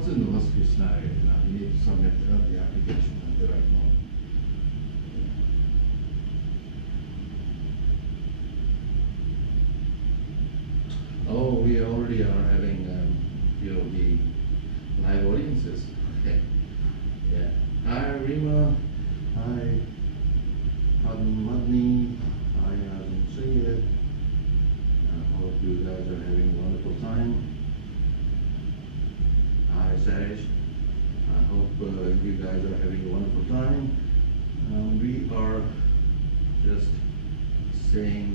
what's in the worst case scenario? You need to submit the application at the right moment. Oh, we already are having the live audiences. Okay. Yeah. Hi, Rima. Hi, Madni. Hi, Sayed. I hope you guys are having a wonderful time. Hi, Sash. I hope you guys are having a wonderful time. We are just saying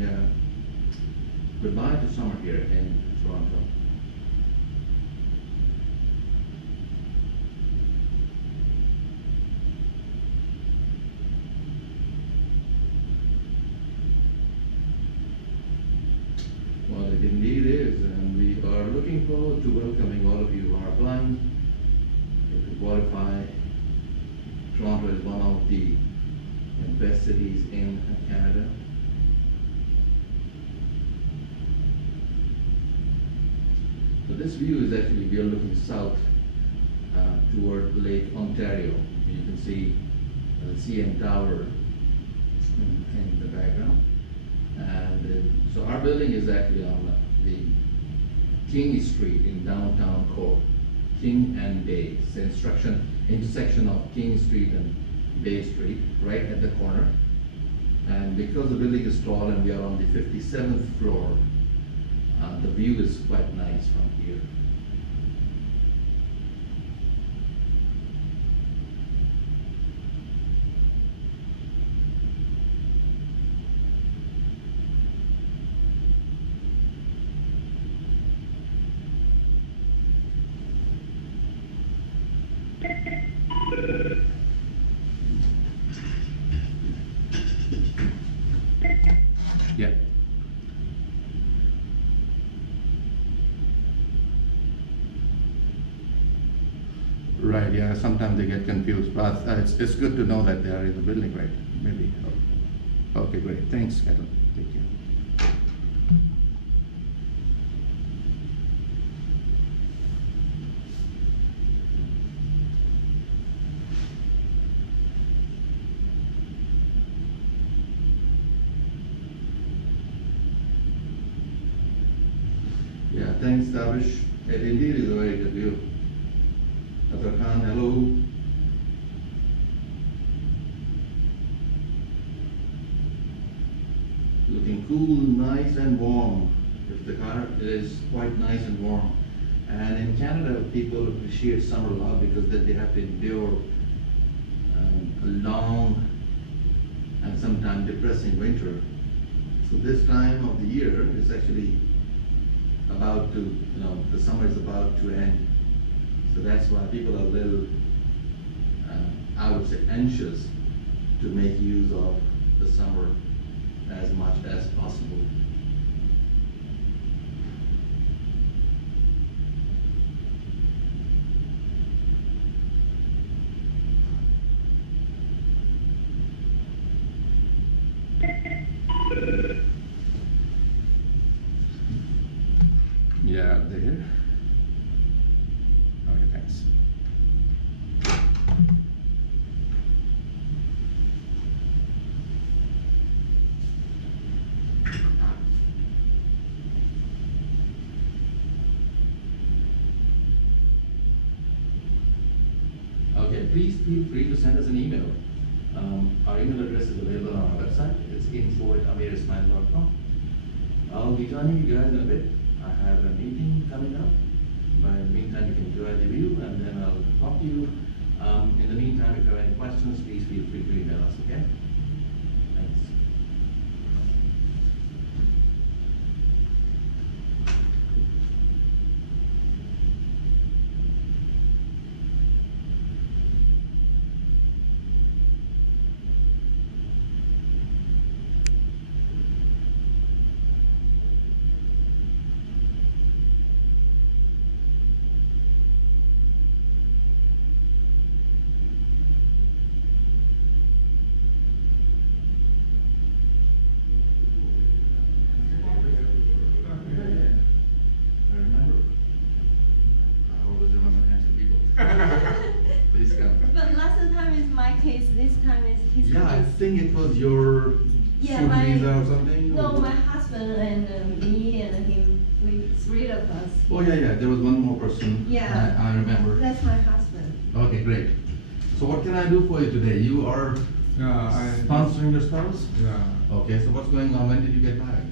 goodbye to summer here in Toronto. Well, it indeed is, and we are looking forward to welcoming all of you who are applying to qualify. Toronto is one of the best cities in Canada. So this view is actually, we are looking south toward Lake Ontario. You can see the CN Tower in the background. And so our building is actually on the King Street in downtown core, King and Bay. It's the intersection of King Street and Bay Street, right at the corner. And because the building is tall and we are on the 57th floor, the view is quite nice from here. Yeah. Right, yeah, sometimes they get confused, but it's good to know that they are in the building, right? Maybe. Okay, great. Thanks, Kathleen. Thank you. Yeah, thanks, Davish. It indeed is a very good view. Dr. Khan, hello. Looking cool, nice and warm. If the car is quite nice and warm. And in Canada, people appreciate summer a lot because they have to endure a long and sometimes depressing winter. So this time of the year is actually about to, the summer is about to end. So that's why people are a little, I would say, anxious to make use of the summer as much as possible. Yeah, there. Okay, thanks. Okay, please feel free to send us an email. Our email address is available on our website. It's info@amirismail.com. I'll be joining you guys in a bit. I have a meeting coming up, but in the meantime, you can enjoy the view, and then I'll talk to you. In the meantime, if you have any questions, please feel free to email us, okay? Thanks. last time is my case, this time is his Yeah, I case. think it was your Yeah, student visa or something. No, or- my husband and me and him, we three of us. Oh yeah, there was one more person. Yeah. I remember. That's my husband. Okay, great. So what can I do for you today? You are sponsoring your spouse? Yeah, Okay, so what's going on? When did you get married?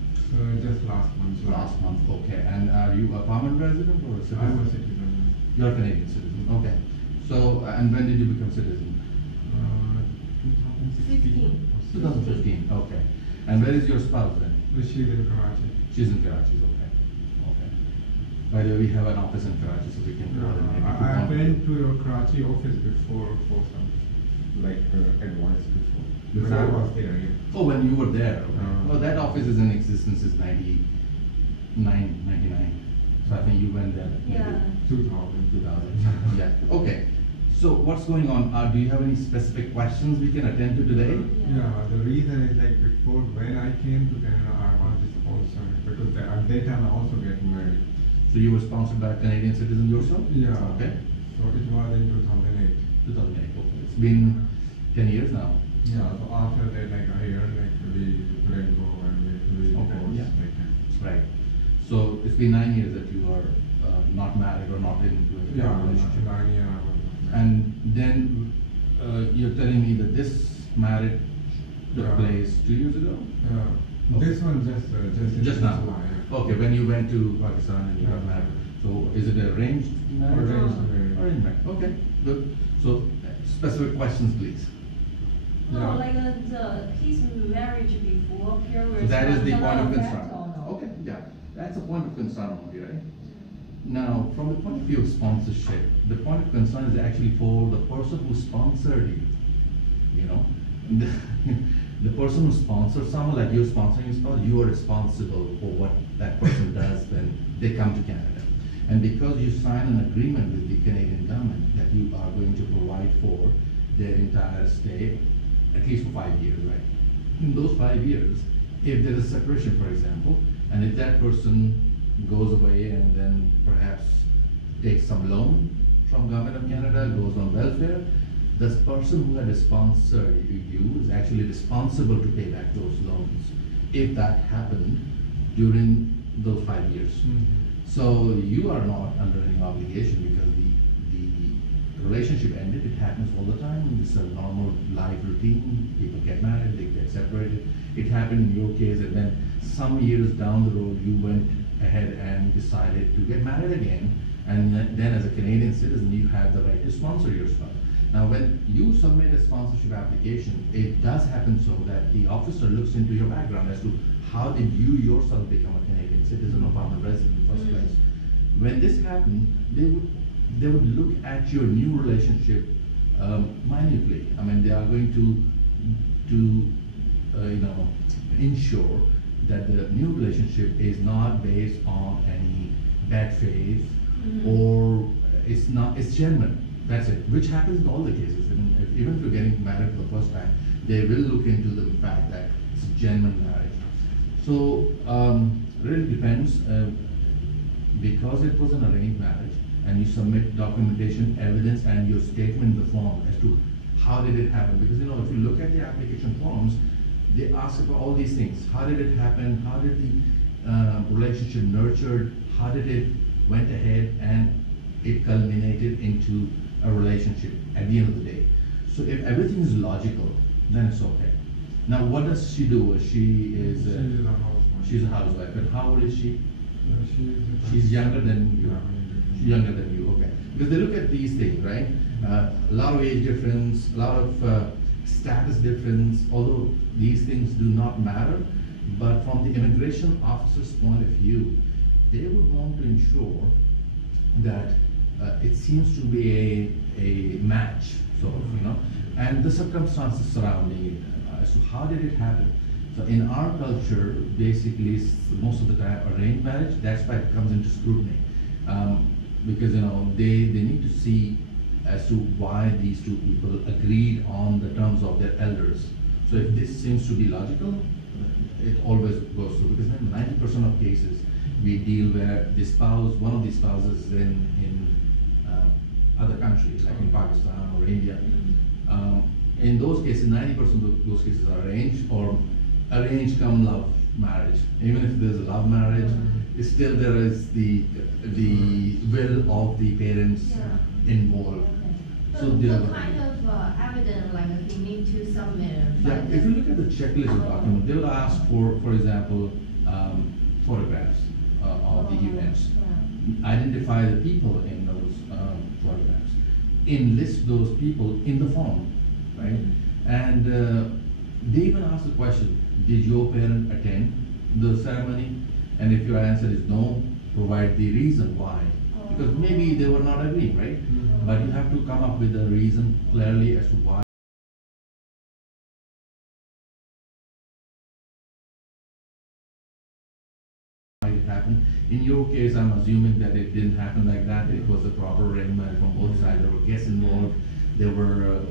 just last month. Last month, okay. And are you a permanent resident or a citizen? I'm a citizen. You're a Canadian citizen, okay. So, and when did you become citizen? 2016. 2015, okay. And where is your spouse then? She's in Karachi. She's in Karachi, okay. Okay. By the way, we have an office in Karachi, so we can coordinate. if you I've want. been to your Karachi office before for some advice before. When I Before? was there, yeah. Oh, when you were there, okay. Uh, That office is in existence since 99. So I think you went there. maybe Yeah. 2000. 2000. Yeah, okay. So what's going on? Do you have any specific questions we can attend to today? Yeah, the reason is like before when I came to Canada, I was sponsored because at that time I also get married. So you were sponsored by a Canadian citizen yourself? Yeah. Okay. So it was in 2008. 2008, okay. It's been 10 years now. Yeah, so after that, like a year, like we couldn't go and we Okay, divorced, yeah. like that. Right. So it's been 9 years that you are not married or not in a Yeah, relationship. 9 years I was not married. And then you're telling me that this marriage took Yeah. place 2 years ago? This one just in Just now? July, yeah. Okay, when you went to Pakistan and you got Yeah. married. So is it arranged marriage? or- Arranged marriage. Arranged marriage, okay, good. So specific questions, please. No, Yeah. like his marriage before here So was that is the not point of affect concern. or no? Okay, yeah, that's a point of concern only, right? Now, from the point of view of sponsorship, the point of concern is actually for the person who sponsored you. You know, the person who sponsors someone, like you're sponsoring your spouse, you are responsible for what that person does when they come to Canada. And because you sign an agreement with the Canadian government that you are going to provide for their entire stay, at least for 5 years, right? In those 5 years, if there is a separation, for example, and if that person goes away and then perhaps takes some loan from government of Canada, goes on welfare, the person who had sponsored you is actually responsible to pay back those loans if that happened during those 5 years. So you are not under any obligation because the relationship ended. It happens all the time. It's a normal life routine. People get married, they get separated. It happened in your case, and then some years down the road, you went ahead and decided to get married again. And then as a Canadian citizen, you have the right to sponsor your spouse. Now, when you submit a sponsorship application, it does happen so that the officer looks into your background as to how did you yourself become a Canadian citizen or permanent resident in the first place. When this happened, they would look at your new relationship minutely. I mean, they are going to ensure that the new relationship is not based on any bad faith or it's genuine. That's it, which happens in all the cases. Even if you're getting married for the first time, they will look into the fact that it's a genuine marriage. So, really depends, because it was an arranged marriage, and you submit documentation, evidence, and your statement in the form as to how did it happen. Because if you look at the application forms, they ask about all these things. How did it happen? How did the relationship nurtured? How did it went ahead and it culminated into a relationship at the end of the day? So if everything is logical, then it's okay. Now, what does she do? She's a housewife. She's a housewife. And how old is she? She's younger than you. She's younger than you, okay. Because they look at these things, right? A lot of age difference, a lot of status difference, although these things do not matter, but from the immigration officer's point of view, they would want to ensure that it seems to be a match, sort of, and the circumstances surrounding it. So how did it happen? So in our culture, basically, most of the time, arranged marriage, that's why it comes into scrutiny. Because, they need to see as to why these two people agreed on the terms of their elders. So if this seems to be logical, it always goes through. Because in 90% of cases, we deal where the spouse, one of the spouses is in other countries, like in Pakistan or India. In those cases, 90% of those cases are arranged or arranged come love marriage. Even if there's a love marriage, still there is the will of the parents involved. So what kind of evidence like he need to submit? Yeah, if you look at the checklist of documents, they will ask for example, photographs of the events. Identify the people in those photographs. Enlist those people in the form, right? And they even ask the question, did your parent attend the ceremony? And if your answer is no, provide the reason why. Because maybe they were not agreeing, right? But you have to come up with a reason clearly as to why it happened. In your case, I'm assuming that it didn't happen like that. It was a proper arrangement from both sides. There were guests involved. There were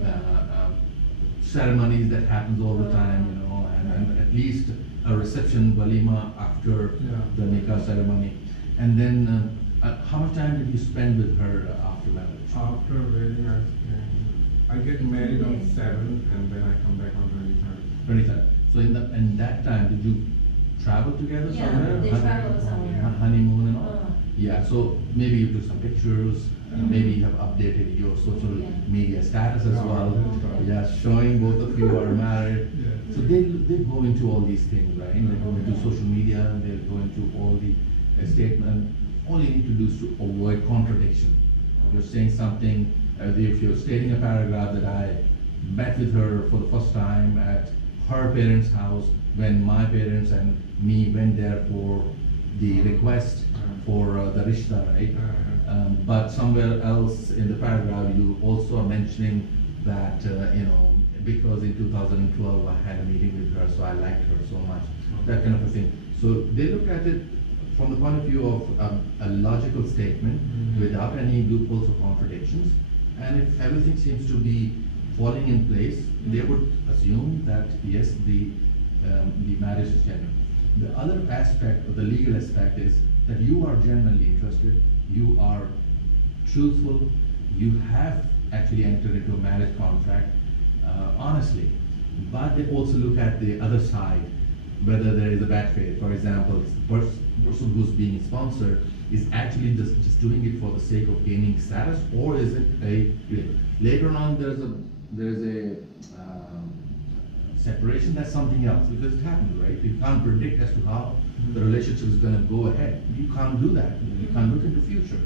ceremonies that happens all the time, you know, and at least a reception, walima after the nikah ceremony. And then, how much time did you spend with her after marriage? After wedding, I get married on 7th, and then I come back on 23rd. 23rd. So in that time, did you travel together somewhere? They traveled somewhere. Honeymoon and all? Yeah, so maybe you took some pictures, maybe you have updated your social media status as well. Yeah, showing both of you are married. So they go into all these things, right? They go into social media, they go into all the statement. All you need to do is to avoid contradiction. If you're saying something, if you're stating a paragraph that I met with her for the first time at her parents' house when my parents and me went there for the request for the rishta, right? But somewhere else in the paragraph you also are mentioning that, you know, because in 2012 I had a meeting with her, so I liked her so much, that kind of a thing. So they look at it from the point of view of a logical statement without any loopholes or contradictions. And if everything seems to be falling in place, they would assume that yes, the marriage is genuine. The other aspect, or the legal aspect, is that you are genuinely interested, you are truthful, you have actually entered into a marriage contract honestly. But they also look at the other side, whether there is a bad faith. For example, the person who's being sponsored is actually just doing it for the sake of gaining status, or is it a later on there's a separation, that's something else, because it happens, right? You can't predict as to how the relationship is going to go ahead. You can't do that. You can't look into the future.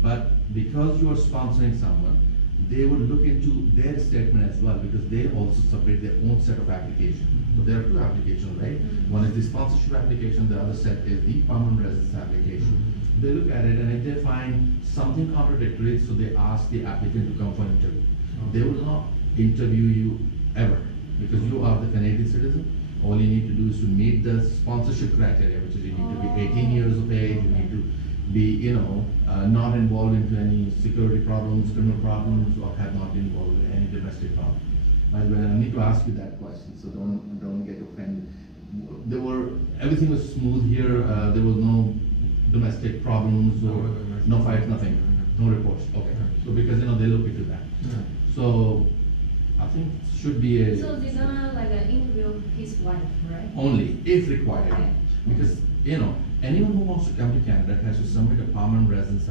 But because you are sponsoring someone, they would look into their statement as well, because they also submit their own set of applications. So there are two applications, right? One is the sponsorship application, the other set is the permanent residence application. They look at it, and if they find something contradictory, so they ask the applicant to come for an interview. They will not interview you ever, because you are the Canadian citizen. All you need to do is to meet the sponsorship criteria, which is you need to be 18 years of age, you need to be, you know, not involved into any security problems, criminal problems, or have not been involved in any domestic problems. By the way, I need to ask you that question, so don't get offended. Everything was smooth here. There was no domestic problems or no fights, nothing, no reports. Okay, so because you know they look into that. So I think it should be a. So they're gonna like interview his wife, right? Only if required, Okay. because you know anyone who wants to come to Canada has to submit a permanent residence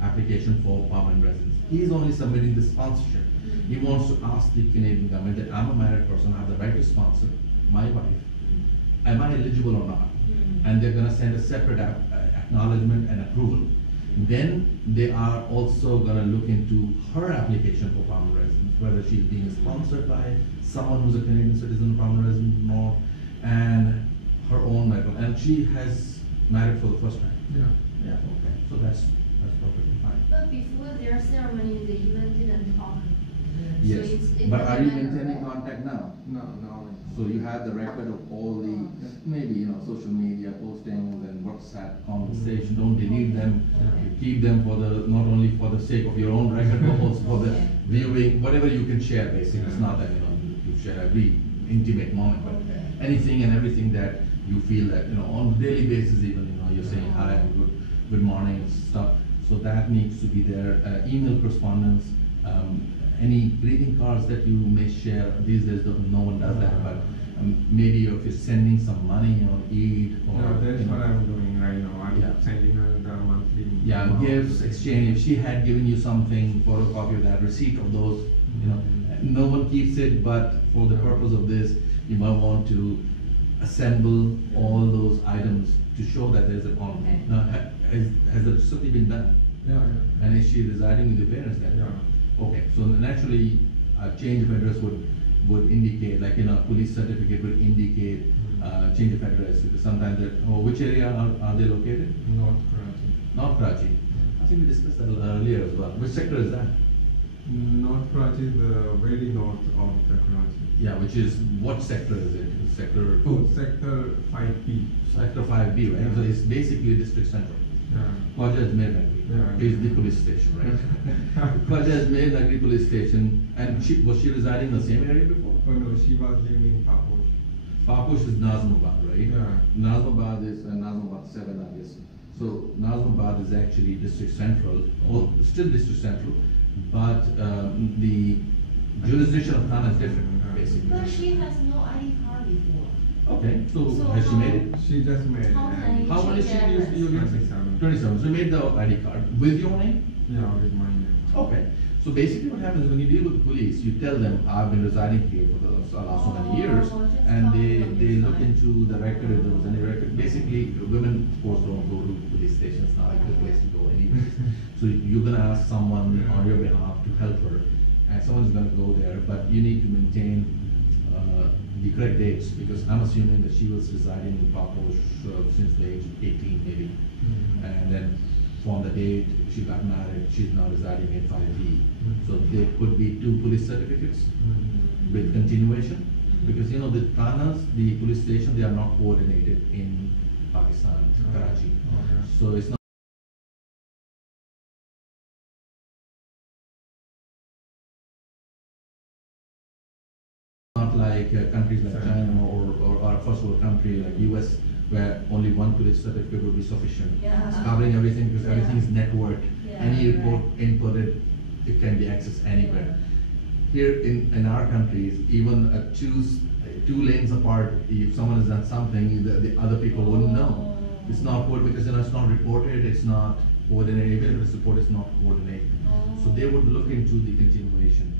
application for permanent residence. He is only submitting the sponsorship. He wants to ask the Canadian government that I'm a married person, I have the right to sponsor my wife. Am I eligible or not? And they're going to send a separate acknowledgement and approval. Then they are also going to look into her application for permanent residence, whether she's being sponsored by someone who's a Canadian citizen, permanent resident or not, and her own medical. And she has married for the first time. Yeah. Okay. So that's perfectly fine. But before their ceremony, they even didn't talk. Yes. So it But are you doesn't matter, maintaining right? contact now? No. So you have the record of all the, maybe, you know, social media postings and WhatsApp conversation, don't delete them. You keep them for not only for the sake of your own record, but also for the viewing, whatever you can share basically. It's not that, you know, you share every intimate moment, but anything and everything that you feel that, you know, on a daily basis even, you know, you're saying hi and good morning and stuff. So that needs to be there. Email correspondence, any greeting cards that you may share. These days, no one does that, but maybe if you're sending some money or Eid or Yeah, that's you know, what I'm doing right now. I'm Yeah. sending her the monthly. yeah, amount. gifts, exchange. If she had given you something, photocopy of that, receipt of those, you know, no one keeps it, but for the purpose of this, you might want to assemble all those items to show that there's a bond. Okay. Now, has the receipt been done? Yeah, yeah. And is she residing with your parents then? Yeah. Okay, so naturally, a change of address would indicate, like, you know, a police certificate would indicate change of address. Because sometimes that, which area are they located? North Karachi. North Karachi. I think we discussed that earlier as well. Which sector is that? North Karachi is the very north of the Karachi. Yeah, which is, what sector is it? Sector? Oh, sector 5B. Sector 5B, right? So it's basically district central. Yeah. Khwaja Ajmer Nagri Yeah. is the police station, right? Khwaja Ajmer Nagri police station, and was she residing in the same area before? Oh no, she was living in Paposh. Paposh is Nazmabad, right? Yeah. Nazmabad is Nazmabad 7, I guess. So Nazmabad is actually district central, or still district central, but the jurisdiction of Thana is different, basically. But she has no ID card before. Okay, so So has she made it? She just married. How and- many- How many Change years do you address. 27. 27. So you made the ID card with your name? Yeah, with my name. Okay. So basically what happens when you deal with the police, you tell them, I've been residing here for the last so many years, Oh, just and tell they them look it's into the record, if there was any record. Basically, women, of course, don't go to police stations, it's not a good place to go anyways. So you're gonna ask someone on your behalf to help her, and someone's gonna go there, but you need to maintain the correct dates, because I'm assuming that she was residing in Paposh since the age of 18 maybe. And then from the date she got married, she's now residing in 5B. So there could be 2 police certificates with continuation, because you know the Thanas, the police station, they are not coordinated in Pakistan, Karachi. So it's not like countries like China or a first world country like US, where only one police certificate would be sufficient. Yeah. It's covering everything, because everything is networked. Yeah, Any report right. inputted, it can be accessed anywhere. Here in our countries, even two lanes apart, if someone has done something, the other people wouldn't know. It's not good because it's not reported, it's not coordinated, even if it's reported, it's not coordinated. So they would look into the continuation.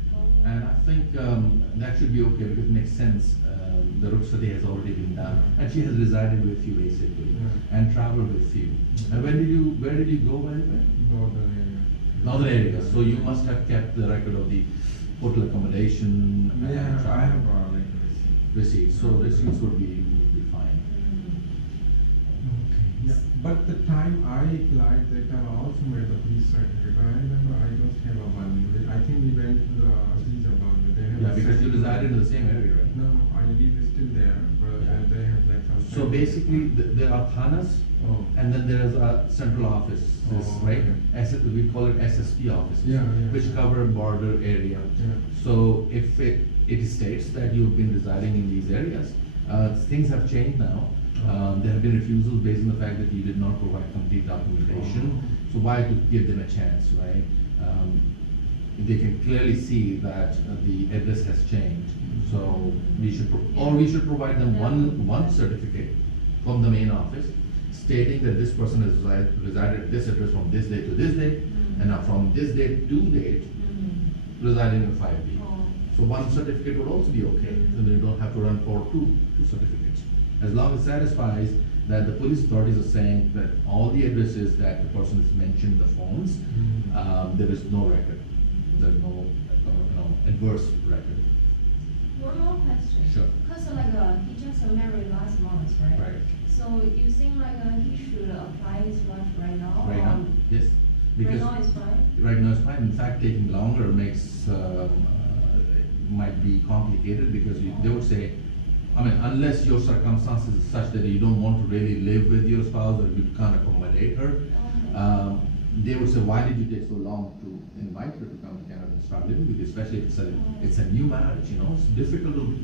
And I think that should be okay, because it makes sense. The Rukhsati has already been done, and she has resided with you basically, and traveled with you. And where did you go, by the way? Northern area. Northern area. So you must have kept the record of the hotel accommodation. and Yeah, I travel have like a receipt. receipts. So receipts would be fine. Okay. Yeah, but the time I applied, that time I also made the police certificate. I remember I just have a one. I think we went to the Aziza Band. They have Yeah, a because you certificate. resided in the same area, right? No, I live still there, but Yeah. they have like some. So basically, there are thanas, Oh. and then there is a central office, Oh, right? okay. We call it SSP offices, Yeah, yeah. which cover border area. Yeah. So if it states that you've been residing in these areas, things have changed now. There have been refusals based on the fact that you did not provide complete documentation. So why to give them a chance, right? They can clearly see that the address has changed. So we should provide them one certificate from the main office stating that this person has resided at this address from this date to this date, and now from this date to date, residing in 5B. So one certificate would also be okay, then you don't have to run for two certificates. As long as it satisfies that the police authorities are saying that all the addresses that the person has mentioned, the phones, there is no record. There's no adverse record. One more question. Sure. Because he just married last month, right? Right. So you think he should apply his wife right now? Right now, yes. Because Right now is fine? right now it's fine. In fact, taking longer might be complicated, because they would say, I mean, unless your circumstances is such that you don't want to really live with your spouse, or you can't accommodate her, Okay. they would say, why did you take so long to invite her to come to Canada and start living with you, especially if it's a new marriage, it's difficult to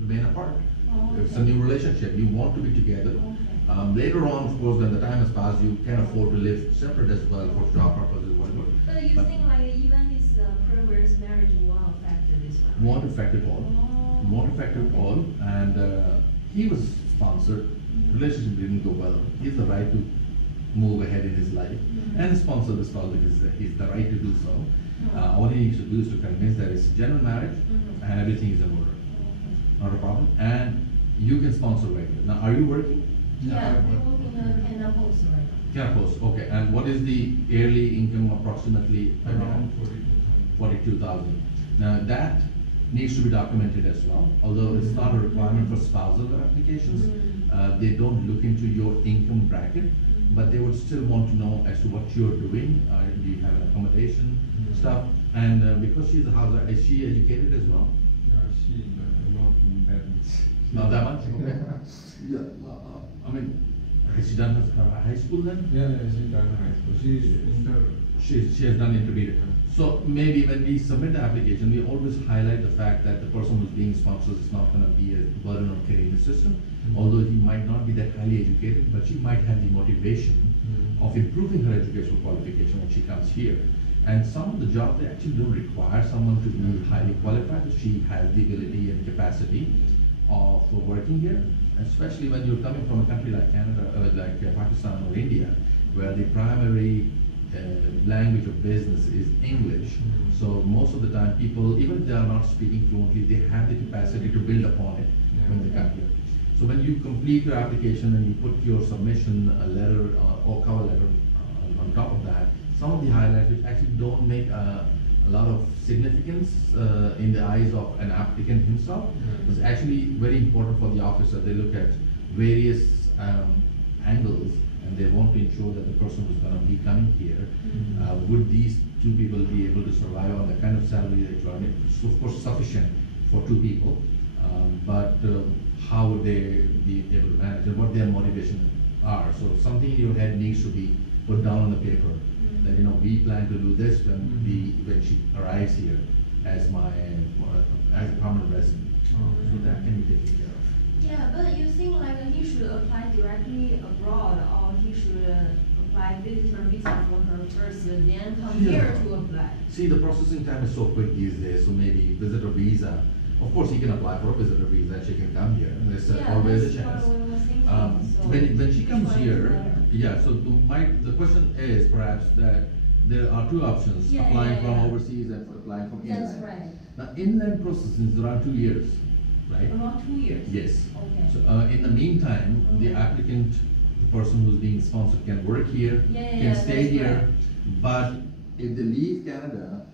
remain apart. Oh, It's a new relationship, you want to be together. Okay. Later on, of course, when the time has passed, you can afford to live separate as well for job purposes, whatever. But you think even his whereas marriage won't affect this one. Won't affect it all. Oh. Won't affect it all. And he was sponsored. Relationship didn't go well. He has the right to move ahead in his life and sponsor the spouse because he's the right to do so. All he needs to do is to convince that it's a genuine marriage and everything is in order. Not a problem. And you can sponsor regular. Now, are you working? Yeah, we're working on Canada Post right now. Canada Post. Okay. And what is the yearly income approximately? Around 42,000. Now that needs to be documented as well. Although it's not a requirement for spousal applications, they don't look into your income bracket, but they would still want to know as to what you're doing. Do you have an accommodation stuff? And because she's a housewife, is she educated as well? She not that much. Not that much. Okay. Yeah. I mean, has she done her high school then? Yeah, she done high school. She inter. She has done intermediate. So maybe when we submit the application, we always highlight the fact that the person who's being sponsored is not going to be a burden on Canadian system. Although he might not be that highly educated, but she might have the motivation of improving her educational qualification when she comes here. And some of the jobs, they actually don't require someone to be highly qualified. She has the ability and capacity of working here, especially when you're coming from a country like Canada, like Pakistan or India, where the primary language of business is English. So most of the time people, even if they are not speaking fluently, they have the capacity to build upon it when they come here. So when you complete your application and you put your submission letter or cover letter on top of that, some of the highlights which actually don't make a lot of significance in the eyes of an applicant himself, is actually very important for the officer. They look at various angles and they want to ensure that the person who's going to be coming here, would these two people be able to survive on the kind of salary that you are making? It's of course sufficient for two people, but how would they be able to manage and what their motivation are? So something in your head needs to be put down on the paper that, you know, we plan to do this when she arrives here as a permanent resident. So that can be taken care of. Yeah, but you think like he should apply directly abroad, or he should apply visitor visa for her first, then come here to apply? See, the processing time is so quick these days, so maybe visitor visa. Of course, he can apply for a visitor visa and she can come here. There's always a chance. When she comes here, so the question is perhaps that there are two options, applying from overseas and applying from inland. That's right. Now, inland processing is around 2 years, right? Around 2 years? Yes. Okay. So in the meantime, the applicant, the person who's being sponsored, can work here, can stay here, but if they leave Canada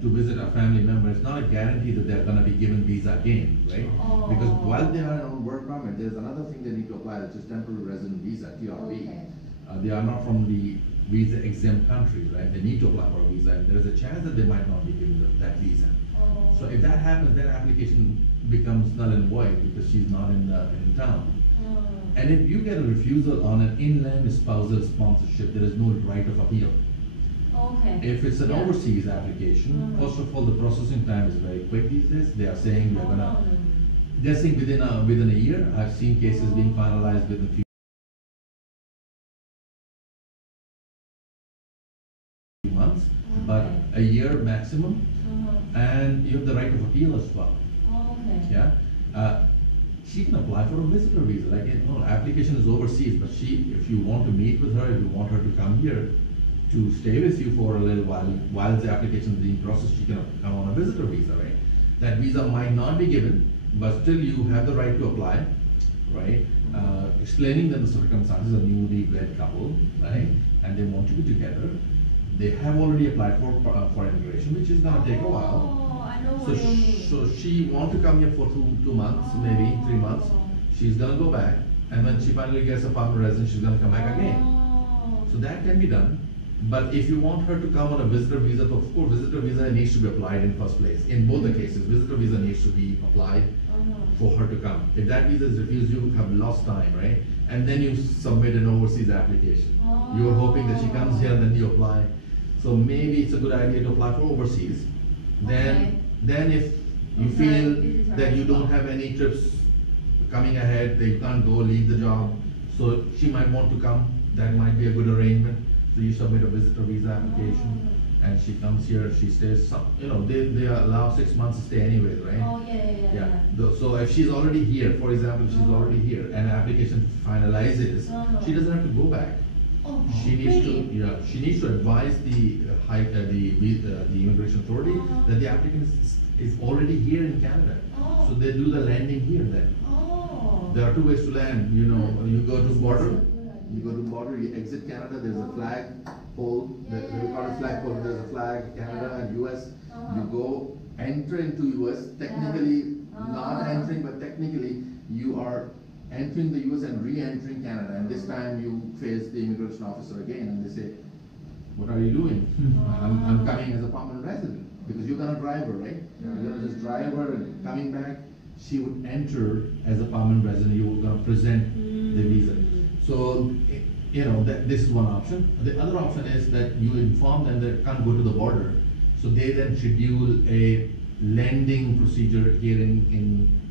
to visit a family member, it's not a guarantee that they're going to be given visa again, right? Because while they are on work permit, there's another thing they need to apply, which is temporary resident visa, TRV. They are not from the visa exempt countries, right? They need to apply for a visa, and there's a chance that they might not be given that visa. So if that happens, their application becomes null and void because she's not in town. And if you get a refusal on an inland spousal sponsorship, there is no right of appeal. If it's an overseas application, first of all, the processing time is very quick these days. They are saying they're saying within a year. I've seen cases being finalized within a few months, but a year maximum, and you have the right of appeal as well. She can apply for a visitor visa. Like, application is overseas, but if you want to meet with her, if you want her to come here to stay with you for a little while the application is being processed, she can come on a visitor visa, right? That visa might not be given, but still you have the right to apply, right? Explaining them the circumstances of a newly wed couple, right? And they want to be together. They have already applied for immigration, which is going to take a while. I know what you mean. So she wants to come here for two months, maybe 3 months. She's going to go back, and when she finally gets a permanent residence, she's going to come back again. So that can be done. But if you want her to come on a visitor visa, of course, visitor visa needs to be applied in first place. In both the cases, visitor visa needs to be applied for her to come. If that visa is refused, you have lost time, right? And then you submit an overseas application. You're hoping that she comes here and then you apply. So maybe it's a good idea to apply for overseas. Then if you feel that you don't have any trips coming ahead, that you can't go, leave the job, so she might want to come, that might be a good arrangement. So you submit a visitor visa application, and she comes here, she stays, they allow 6 months to stay anyways, right? Oh, yeah. So if she's already here, for example, if she's already here and application finalizes, she doesn't have to go back. Oh, She needs really? she needs to advise the immigration authority that the applicant is already here in Canada. Oh. So they do the landing here then. Oh. There are two ways to land, you go to border, you exit Canada, there's a flag pole, we call it flag pole, there's a flag, Canada and US. You go, enter into US, technically, not entering, but technically, you are entering the US and re-entering Canada, and this time you face the immigration officer again, and they say, what are you doing? I'm coming as a permanent resident, because you're gonna drive her, right? You're gonna just drive her and coming back, she would enter as a permanent resident, you were gonna present the visa. So, that this is one option. The other option is that you inform them that can't go to the border, so they then schedule a landing procedure here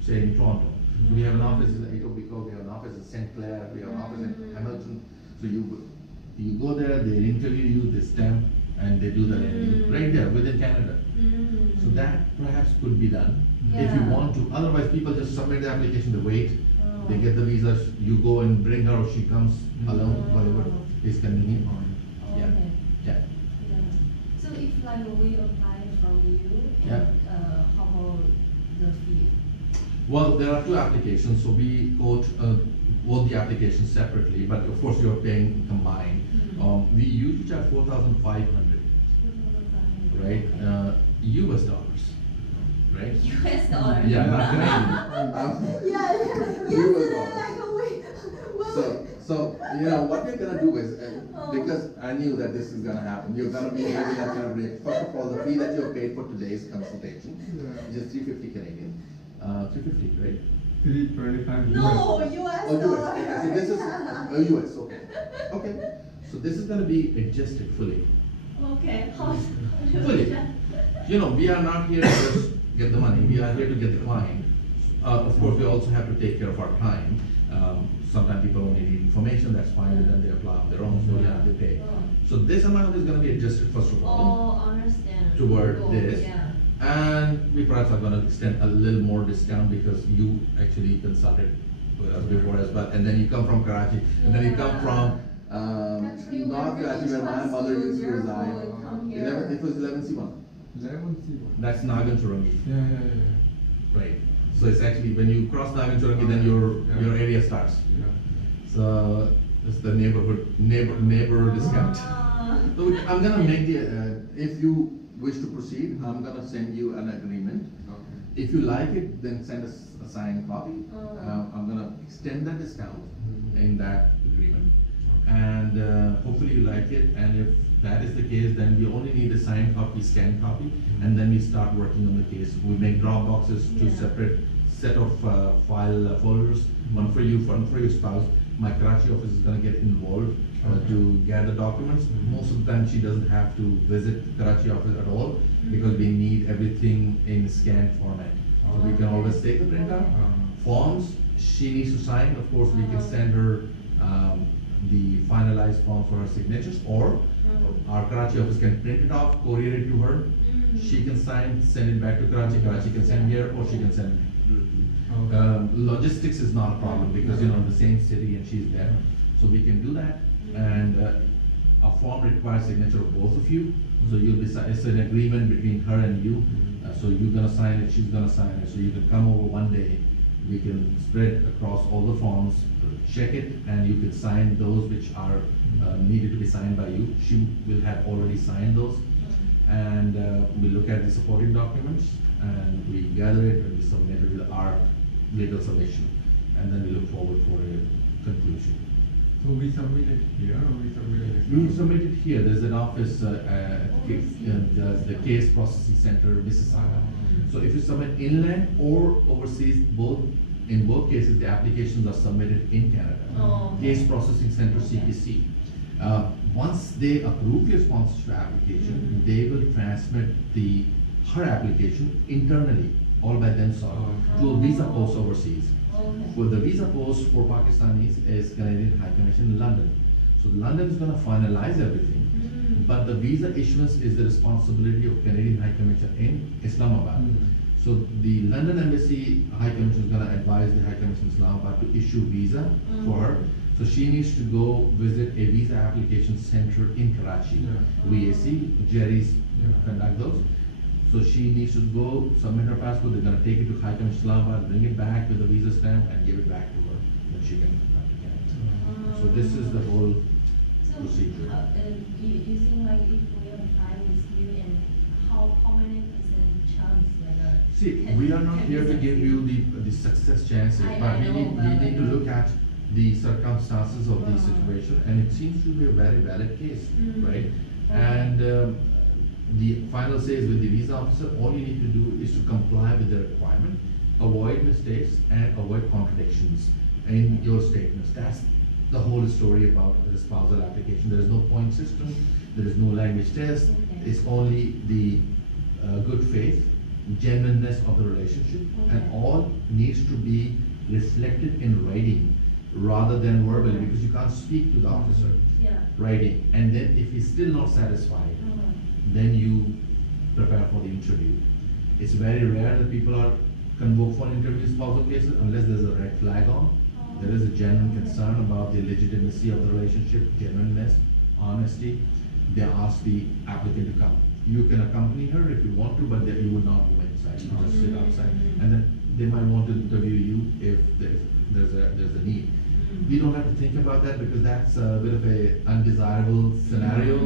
say in Toronto. So we have an office in Etobicoke, we have an office in St. Clair, we have an office in Hamilton. So you go there, they interview you, they stamp, and they do the landing right there within Canada. So that perhaps could be done if you want to. Otherwise, people just submit the application, they wait, they get the visa, you go and bring her, or she comes alone, whatever is convenient. Okay. Yeah. So if we apply from you, how about the fee? Well, there are two applications, so we quote both the applications separately, but of course you're paying combined. We usually charge $4,500, right? US dollars, right? US dollar. Yeah, not Canadian. US dollars. So what you're gonna do is, because I knew that this is gonna happen, you're gonna be having that kind of rate. First of all, the fee that you're paid for today's consultation, which is $350 Canadian. 350, right? 325. No, US dollar. So this is US, okay. Okay. So this is going to be adjusted fully. Okay. How Fully. We are not here to just get the money. We are here to get the client. Of course, we also have to take care of our time. Sometimes people only need information. That's fine. And then they apply on their own. So they pay. So this amount is going to be adjusted first of all. Oh, understand. Toward this. Yeah. And we perhaps are going to extend a little more discount because you actually consulted with us before as well, and then you come from Karachi, and then you come from North Karachi where my mother used to reside. It was 11C1. 11C1. That's Nagan Churangi. Yeah. Right. So it's actually when you cross Nagan Churangi, then your area starts. Yeah. So it's the neighbor discount. So I'm gonna make if you wish to proceed, I'm gonna send you an agreement. Okay. If you like it, then send us a signed copy. I'm gonna extend that discount in that agreement, and hopefully you like it. And if that is the case, then we only need a signed copy, scanned copy, and then we start working on the case. We make drop boxes, two separate set of file folders, one for you, one for your spouse. My Karachi office is gonna get involved to gather documents. Most of the time she doesn't have to visit the Karachi office at all because we need everything in scanned format. So we can always take the printout. Forms she needs to sign, of course we can send her the finalized form for her signatures, or our Karachi office can print it off, courier it to her. She can sign, send it back to Karachi, Karachi can send here, or she can send logistics is not a problem because the same city and she's there. So we can do that, and a form requires signature of both of you. So you'll be it's an agreement between her and you. So you're gonna sign it, she's gonna sign it. So you can come over one day. We can spread across all the forms, check it, and you can sign those which are needed to be signed by you. She will have already signed those, and we look at the supporting documents and we gather it and we submit it with our legal submission, and then we look forward for a conclusion. So we submit it here, or we submit it? We submit it here. There's an office the Case Processing Center, Mississauga. So if you submit inland or overseas, in both cases the applications are submitted in Canada. Case Processing Center, CPC. Once they approve your sponsorship application, they will transmit her application internally, all by themselves, to a visa post overseas. For the visa post for Pakistanis is Canadian High Commission in London. So So London is going to finalize everything, but the visa issuance is the responsibility of Canadian High Commission in Islamabad. So the London Embassy High Commission is going to advise the High Commission in Islamabad to issue visa for her. So she needs to go visit a visa application center in Karachi, VAC. Jerry's conduct those. So she needs to go submit her passport. They're going to take it to High Commission Islamabad, bring it back with a visa stamp, and give it back to her. Then she can come to Canada. So this is the whole procedure. You think like if we apply with you, and how many percent chance like See, we are not here to give you the success chances, but we need to look at the circumstances of the situation, and it seems to be a very valid case, right? And the final says with the visa officer, all you need to do is to comply with the requirement, avoid mistakes, and avoid contradictions in your statements. That's the whole story about the spousal application. There is no point system, there is no language test, it's only the good faith, genuineness of the relationship, and all needs to be reflected in writing rather than verbally, because you can't speak to the officer. Writing, and then if he's still not satisfied, then you prepare for the interview. It's very rare that people are convoked for an interview in spousal cases unless there's a red flag on. There is a genuine concern about the legitimacy of the relationship, genuineness, honesty. They ask the applicant to come. You can accompany her if you want to, but you would not go inside. You just sit outside, and then they might want to interview you if there's a need. We don't have to think about that because that's a bit of a undesirable scenario.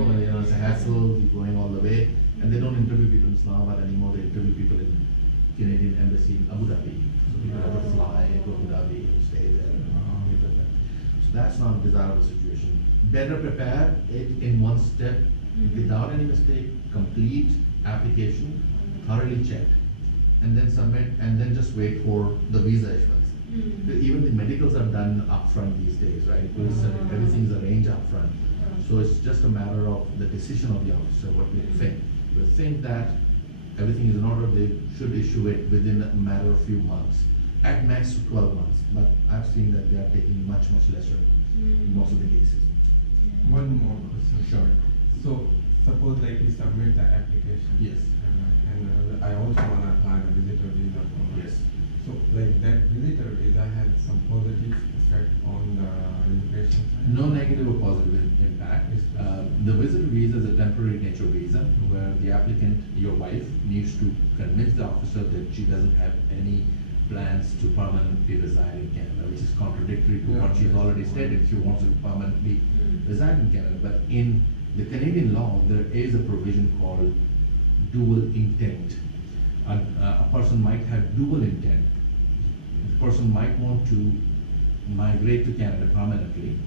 It's a hassle, you're going all the way, and they don't interview people in Islamabad anymore. They interview people in Canadian Embassy in Abu Dhabi. So people have to fly to Abu Dhabi and stay there. Things like that. So that's not a desirable situation. Better prepare it in one step, without any mistake, complete application, thoroughly checked, and then submit, and then just wait for the visa issuance. Even the medicals are done upfront these days, right? Everything's arranged upfront. So it's just a matter of the decision of the officer, what they think. If they think that everything is in order, they should issue it within a matter of few months, at max 12 months. But I've seen that they are taking much lesser in most of the cases. One more question. Sure. So suppose like we submit the application. Yes. And I also want to apply the visitor visa for her. Yes. So like that visitor visa has some positive effect on the immigration side? No negative or positive impact. The visitor visa is a temporary nature visa where the applicant, your wife, needs to convince the officer that she doesn't have any plans to permanently reside in Canada, which is contradictory to what she's already stated. She wants to permanently reside in Canada. But in the Canadian law, there is a provision called dual intent. A person might have dual intent. The person might want to migrate to Canada permanently,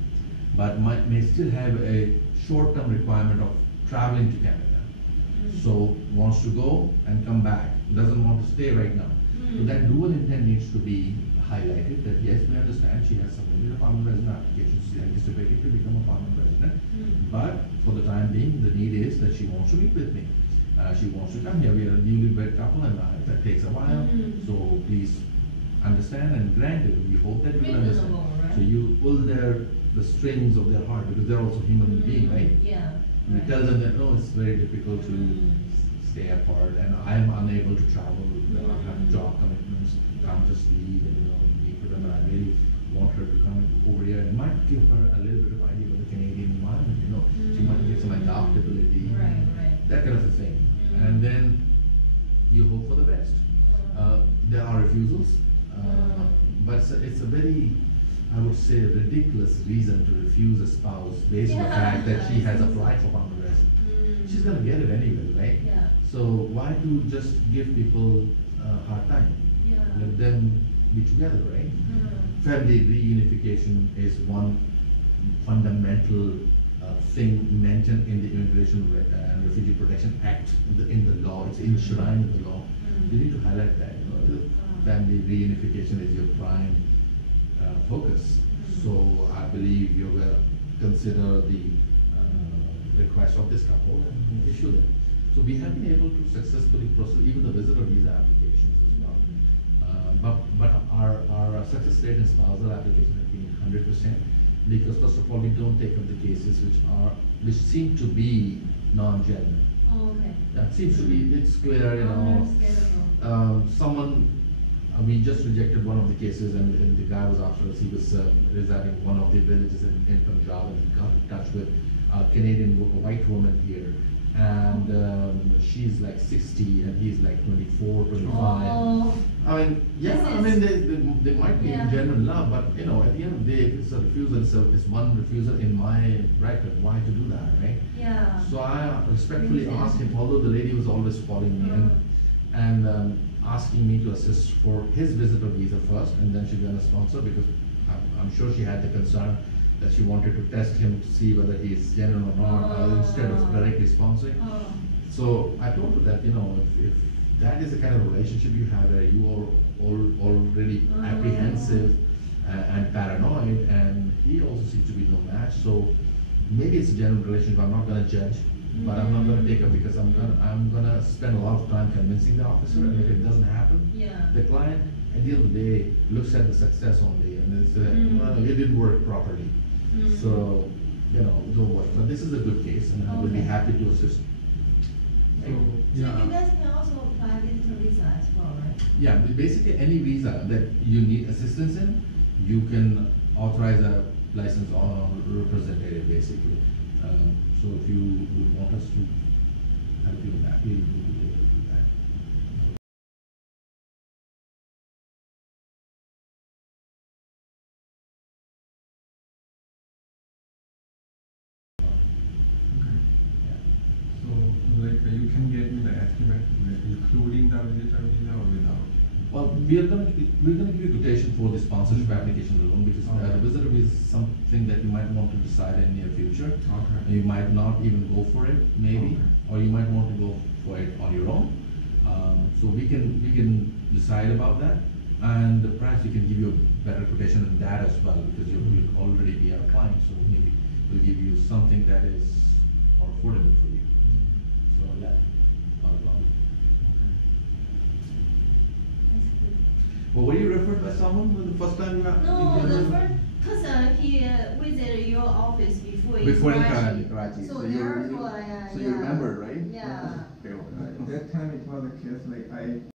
but may still have a short-term requirement of traveling to Canada. So wants to go and come back, doesn't want to stay right now. So that dual intent needs to be highlighted, that yes, we understand she has submitted a permanent resident application, she's anticipating to become a permanent resident, but for the time being, the need is that she wants to meet with me. She wants to come here. We are a newlywed couple, and that takes a while. So please understand and grant it. We hope that you will understand. Right? So you pull the strings of their heart, because they're also human beings, right? Yeah. You tell them that no, it's very difficult to stay apart, and I'm unable to travel. I have job commitments. Can't just leave and meet with them. And I really want her to come over here. It might give her a little bit of idea about the Canadian environment. She might get some adaptability, that kind of a thing. And then you hope for the best. There are refusals, but it's a very, I would say, ridiculous reason to refuse a spouse based on the fact that she has applied for permanent residence. She's gonna get it anyway, right? Yeah. So why to just give people a hard time? Yeah. Let them be together, right? Family reunification is one fundamental thing mentioned in the Immigration and Refugee Protection Act in the law. It's enshrined in the law. You need to highlight that. Family reunification is your prime focus. So I believe you will consider the request of this couple and issue them. So we have been able to successfully process even the visitor visa applications as well. But our success rate in spousal application has been 100%. because first of all, we don't take up the cases which seem to be non-genuine. Oh, okay. That seems to be, it's clear, you know, someone, we just rejected one of the cases, and the guy was after us. He was residing in one of the villages in Punjab, and he got in touch with a Canadian white woman here, and she's like 60 and he's like 24, 25. Oh. I mean, yeah, I mean, they might be in genuine love, but you know, at the end of the day, if it's a refusal, it's one refusal in my record. Why to do that, right? Yeah. So I respectfully asked him, although the lady was always calling me and asking me to assist for his visitor visa first, and then she's gonna sponsor, because I'm sure she had the concern that she wanted to test him to see whether he's genuine or not, instead of directly sponsoring. So I told her that, you know, if that is the kind of relationship you have where you are already apprehensive and paranoid, and he also seems to be no match, so maybe it's a genuine relationship. I'm not gonna judge, but I'm not gonna take up, because I'm gonna spend a lot of time convincing the officer, and if it doesn't happen, the client at the end of the day looks at the success only, and it's well, it didn't work properly. So, you know, don't worry. But this is a good case, and I will be happy to assist. So, So yeah. you guys can also apply visitor visa as well, right? Yeah, basically any visa that you need assistance in, you can authorize a licensed representative, basically. So if you would want us to help you with that, we'll be able to do that. Okay. Yeah. So, like, you can get me the estimate, like, including the visitor visa or without? Well, we're gonna give you quotation for the sponsorship application alone, because the visitor visa is something that you might want to decide in near future. Okay. You might not even go for it, maybe, or you might want to go for it on your own. So we can decide about that, and the price we can give you a better quotation on that as well, because you'll already be our client. So maybe we'll give you something that is more affordable for you. So yeah, not a problem. Well, were you referred by someone when the first time you No, the first, cause he visited your office before in Karachi. So therefore, So you remember, right? Yeah. Okay, okay. At that time it was a case like I